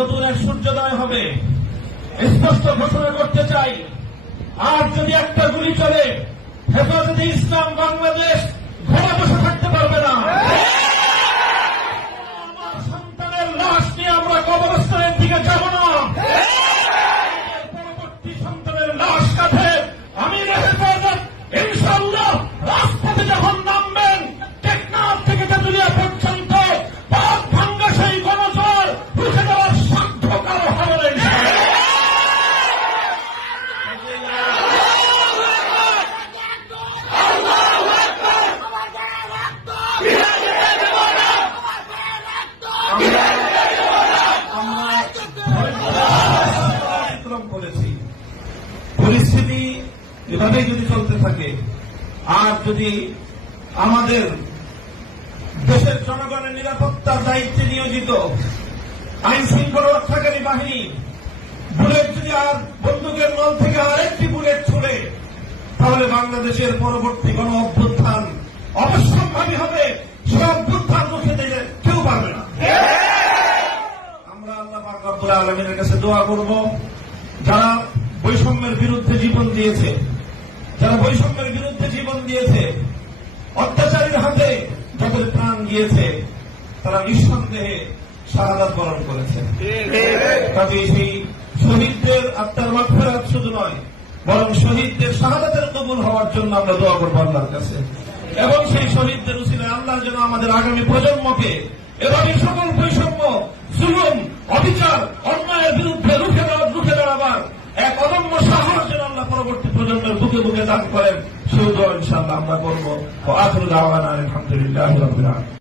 নতুন এক সূর্যোদয় হবে, স্পষ্ট ঘোষণা করতে চাই। আর যদি একটা গুলি চলে, হেফাজতে ইসলাম বাংলাদেশ ঘরে বসে থাকতে পারবে না। আমার সন্তানের লাশ নিয়ে আমরা কবরস্থানের দিকে যাব না। পরবর্তী সন্তানের লাশ কাঁধে আমি হেফাজত ইনশাআল্লাহ রাজপথে যখন নামবেন, টেকনাফ থেকে তেঁতুলিয়া পর্যন্ত পথ ভাঙ্গা সেই গণজোয়ার রুখে দেওয়ার সাধ্য কারো হবে না। করেছি পরিস্থিতি এভাবেই যদি চলতে থাকে, আর যদি আমাদের দেশের জনগণের নিরাপত্তার দায়িত্বে নিয়োজিত আইন শৃঙ্খলা রক্ষাকারী বাহিনী বুলেট যদি আর বন্দুকের নল থেকে আরেকটি বুলেট ছুড়ে, তাহলে বাংলাদেশের পরবর্তী গণ অভ্যুত্থান অবশ্যম্ভাবী হবে। সে অভ্যুত্থান রুখে দিতে কেউ পারবে না। আমরা আল্লাহ পাক রব্বুল আলামিনের কাছে দোয়া করব, যারা বৈষম্যের বিরুদ্ধে জীবন দিয়েছে, অত্যাচারীর হাতে যাদের প্রাণ গিয়েছে, তারা নিঃসন্দেহে শাহাদাত বরণ করেছে। তবে সেই শহীদদের আত্মার মাগফিরাত শুধু নয়, বরং শহীদদের শাহাদাতের কবুল হওয়ার জন্য আমরা দোয়া করব আল্লাহর কাছে। এবং সেই শহীদদের উসিলায় আল্লাহ যেন আমাদের আগামী প্রজন্মকে এভাবে সকল বৈষম্য, জুলুম, অবিচার, অন্যায়ের বিরুদ্ধে রুখে দাঁড়াবার এক অদম্য সাহস যেন আল্লাহ পরবর্তী প্রজন্মের বুকে বুকে দান করেন, সেই দোয়া ইনশাআল্লাহ আমরা করব। আখিরু দাওয়ানা আলহামদুলিল্লাহি রাব্বিল আলামিন।